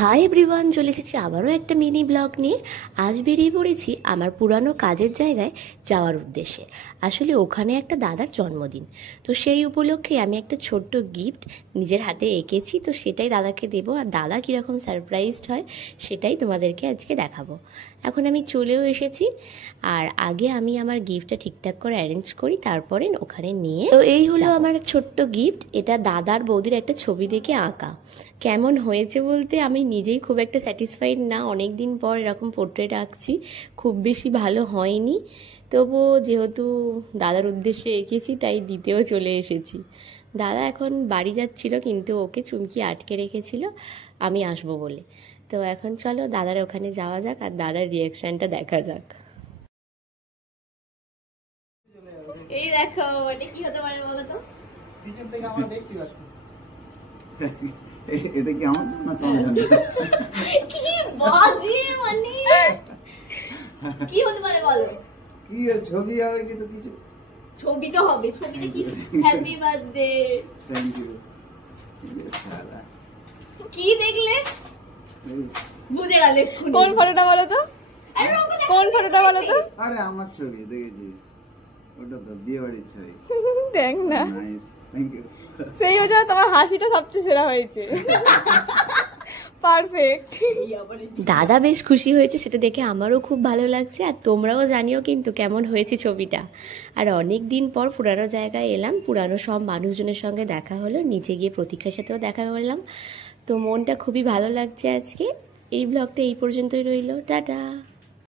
Hi everyone, চলে এসেছি আবারও একটা মিনি ব্লগ নিয়ে। আজ বেরিয়ে পড়েছি আমার পুরানো কাজের জায়গায় যাওয়ার উদ্দেশ্যে। আসলে ওখানে একটা দাদার জন্মদিন, তো সেই উপলক্ষে আমি একটা ছোট্ট গিফট নিজের হাতে এঁকেছি, তো সেটাই দাদাকে দেবো। আর দাদা কীরকম সারপ্রাইজড হয় সেটাই তোমাদেরকে আজকে দেখাবো। এখন আমি চলেও এসেছি, আর আগে আমি আমার গিফটটা ঠিকঠাক করে অ্যারেঞ্জ করি, তারপরে ওখানে নিয়ে। তো এই হলো আমার ছোট্ট গিফট। এটা দাদার বৌদির একটা ছবি দেখে আঁকা। কেমন হয়েছে বলতে আমি নিজেই খুব একটা স্যাটিসফাইড না। অনেক দিন পর এরকম পোর্ট্রেট আঁকছি, খুব বেশি ভালো হয়নি। তবুও যেহেতু দাদার উদ্দেশ্যে এঁকেছি তাই দিতেও চলে এসেছি। দাদা এখন বাড়ি যাচ্ছিল, কিন্তু ওকে চুমকি আটকে রেখেছিল আমি আসবো বলে। তো এখন চলো দাদার ওখানে যাওয়া যাক আর দাদার রিয়াকশনটা দেখা যাক। এই দেখো এটা কি হতে পারে বলো তো? পিছন থেকে আমরা দেখতে পাচ্ছি। এটা কি আমার জন্য না তোমার জন্য? কি বাজে, মানে কি হতে পারে বলো? কি ছবি হবে কি? তো কিছু ছবি তো হবে। ছবিতে কি হ্যাপি বার্থডে। Thank you. সালা কি দেখলে? বুঝে গেলে কোন ফটোটা বলো তো? কোন ফটোটা বলো তো? আরে আমার ছবি দেখেছি, ওটা তো বিয়ে বাড়ির ছবি। দেখ না, নাইস, থ্যাংক ইউ। সেই হচ্ছে তোমার হাসিটা সবচেয়ে সেরা হয়েছে, পারফেক্ট। দাদা বেশ খুশি হয়েছে, সেটা দেখে আমারও খুব ভালো লাগছে। আর তোমরাও জানিও কিন্তু কেমন হয়েছে ছবিটা। আর অনেক দিন পর পুরানো জায়গায় এলাম, পুরানো সব মানুষজনের সঙ্গে দেখা হলো, নিচে গিয়ে প্রতীক্ষার সাথেও দেখা করলাম। তো মনটা খুবই ভালো লাগছে আজকে। এই ব্লগটা এই পর্যন্তই রইল, টাটা।